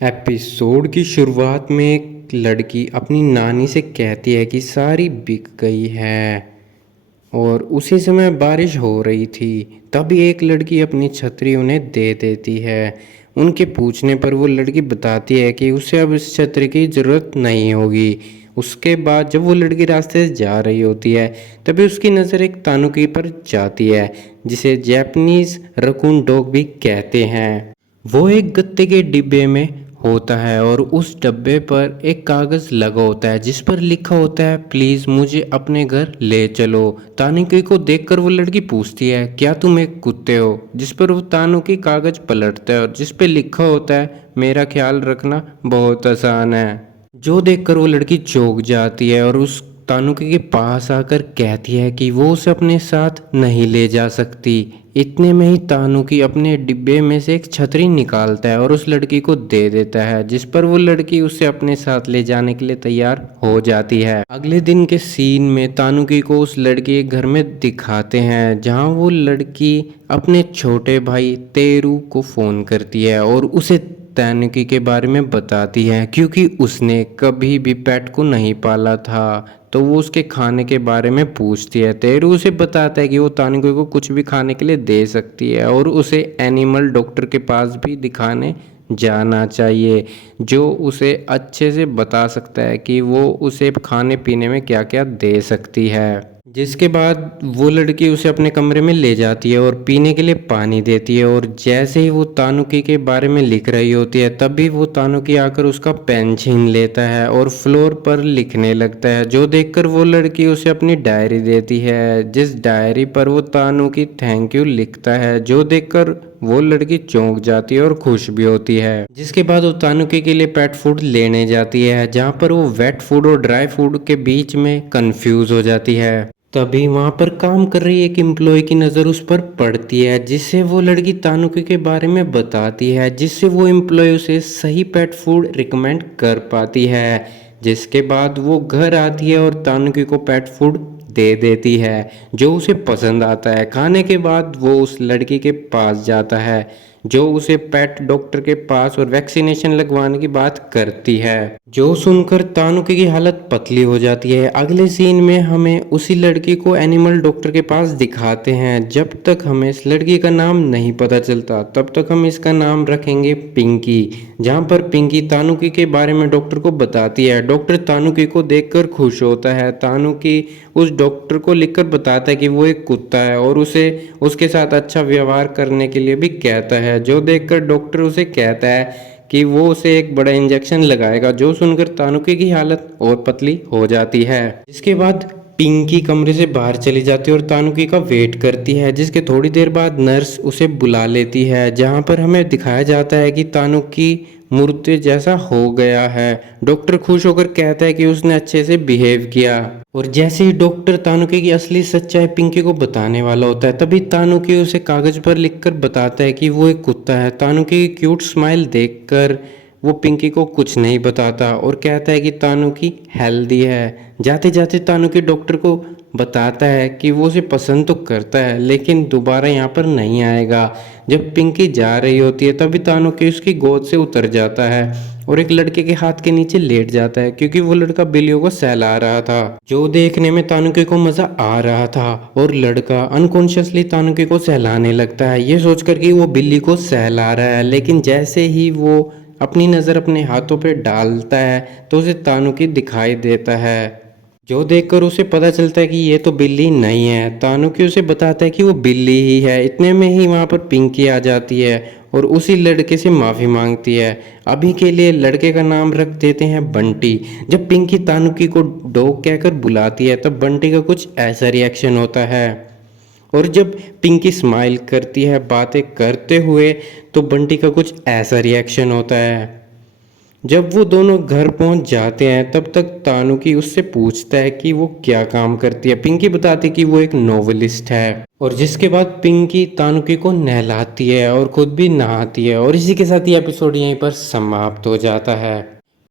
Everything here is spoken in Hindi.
एपिसोड की शुरुआत में एक लड़की अपनी नानी से कहती है कि साड़ी बिक गई है और उसी समय बारिश हो रही थी। तभी एक लड़की अपनी छतरी उन्हें दे देती है। उनके पूछने पर वो लड़की बताती है कि उसे अब इस छतरी की ज़रूरत नहीं होगी। उसके बाद जब वो लड़की रास्ते से जा रही होती है तभी उसकी नज़र एक तानुकी पर जाती है, जिसे जैपनीज रकून डॉग भी कहते हैं। वो एक गत्ते के डिब्बे में होता है और उस डब्बे पर एक कागज़ लगा होता है जिस पर लिखा होता है, प्लीज़ मुझे अपने घर ले चलो। तानुकी को देखकर वो लड़की पूछती है, क्या तुम एक कुत्ते हो? जिस पर वो तानुकी कागज़ पलटता है और जिस पे लिखा होता है, मेरा ख्याल रखना बहुत आसान है। जो देखकर वो लड़की चौंक जाती है और उस तानुकी के पास आकर कहती है कि वो उसे अपने साथ नहीं ले जा सकती। इतने में ही तानुकी अपने डिब्बे में से एक छतरी निकालता है और उस लड़की को दे देता है, जिस पर वो लड़की उसे अपने साथ ले जाने के लिए तैयार हो जाती है। अगले दिन के सीन में तानुकी को उस लड़की के घर में दिखाते हैं, जहां वो लड़की अपने छोटे भाई तेरू को फ़ोन करती है और उसे तानुकी के बारे में बताती है, क्योंकि उसने कभी भी पेट को नहीं पाला था। तो वो उसके खाने के बारे में पूछती है। तेरू उसे बताता है कि वो तानुकी को कुछ भी खाने के लिए दे सकती है और उसे एनिमल डॉक्टर के पास भी दिखाने जाना चाहिए, जो उसे अच्छे से बता सकता है कि वो उसे खाने पीने में क्या क्या दे सकती है। जिसके बाद वो लड़की उसे अपने कमरे में ले जाती है और पीने के लिए पानी देती है और जैसे ही वो तानुकी के बारे में लिख रही होती है तभी वो तानुकी आकर उसका पेन छीन लेता है और फ्लोर पर लिखने लगता है, जो देखकर वो लड़की उसे अपनी डायरी देती है, जिस डायरी पर वो तानुकी थैंक यू लिखता है, जो देखकर वो लड़की चौंक जाती है और खुश भी होती है। जिसके बाद वो तानुकी के लिए पेट फूड लेने जाती है, जहाँ पर वो वेट फूड और ड्राई फूड के बीच में कंफ्यूज हो जाती है। तभी वहां पर काम कर रही एक एम्प्लॉय की नज़र उस पर पड़ती है, जिससे वो लड़की तानुकी के बारे में बताती है, जिससे वो एम्प्लॉय उसे सही पेट फूड रिकमेंड कर पाती है। जिसके बाद वो घर आती है और तानुकी को पेट फूड दे देती है, जो उसे पसंद आता है। खाने के बाद वो उस लड़की के पास जाता है, जो उसे पेट डॉक्टर के पास और वैक्सीनेशन लगवाने की बात करती है, जो सुनकर तानुकी की हालत पतली हो जाती है। अगले सीन में हमें उसी लड़की को एनिमल डॉक्टर के पास दिखाते हैं। जब तक हमें इस लड़की का नाम नहीं पता चलता तब तक हम इसका नाम रखेंगे पिंकी, जहाँ पर पिंकी तानुकी के बारे में डॉक्टर को बताती है। डॉक्टर तानुकी को देखकर खुश होता है। तानुकी उस डॉक्टर को लिखकर बताता है कि वो एक कुत्ता है और उसे उसके साथ अच्छा व्यवहार करने के लिए भी कहता है, जो देखकर डॉक्टर उसे कहता है कि वो उसे एक बड़ा इंजेक्शन लगाएगा, जो सुनकर तानुकी की हालत और पतली हो जाती है। इसके बाद पिंकी कमरे से बाहर चली जाती है और तानुकी का वेट करती है, जिसके थोड़ी देर बाद नर्स उसे बुला लेती है, जहां पर हमें दिखाया जाता है कि तानुकी मुर्दे जैसा हो गया है। डॉक्टर खुश होकर कहता है कि उसने अच्छे से बिहेव किया और जैसे ही डॉक्टर तानुकी की असली सच्चाई पिंकी को बताने वाला होता है तभी तानुकी उसे कागज पर लिखकर बताता है कि वो एक कुत्ता है। तानुकी की क्यूट स्माइल देखकर वो पिंकी को कुछ नहीं बताता और कहता है कि तानुकी हेल्दी है। जाते जाते तानुकी डॉक्टर को बताता है कि वो उसे पसंद तो करता है लेकिन दोबारा यहाँ पर नहीं आएगा। जब पिंकी जा रही होती है तभी तानुकी उसकी गोद से उतर जाता है और एक लड़के के हाथ के नीचे लेट जाता है, क्योंकि वो लड़का बिल्लियों को सहला रहा था, जो देखने में तानुकी को मजा आ रहा था। और लड़का अनकॉन्शियसली तानुकी को सहलाने लगता है, ये सोचकर कि वो बिल्ली को सहला रहा है। लेकिन जैसे ही वो अपनी नज़र अपने हाथों पे डालता है तो उसे तानुकी दिखाई देता है, जो देखकर उसे पता चलता है कि ये तो बिल्ली नहीं है। तानुकी उसे बताता है कि वो बिल्ली ही है। इतने में ही वहाँ पर पिंकी आ जाती है और उसी लड़के से माफ़ी मांगती है। अभी के लिए लड़के का नाम रख देते हैं बंटी। जब पिंकी तानुकी को डॉग कहकर बुलाती है तब बंटी का कुछ ऐसा रिएक्शन होता है और जब पिंकी स्माइल करती है बातें करते हुए तो बंटी का कुछ ऐसा रिएक्शन होता है। जब वो दोनों घर पहुंच जाते हैं तब तक तानुकी उससे पूछता है कि वो क्या काम करती है। पिंकी बताती है कि वो एक नोवेलिस्ट है और जिसके बाद पिंकी तानुकी को नहलाती है और खुद भी नहाती है और इसी के साथ ये एपिसोड यहीं पर समाप्त हो जाता है।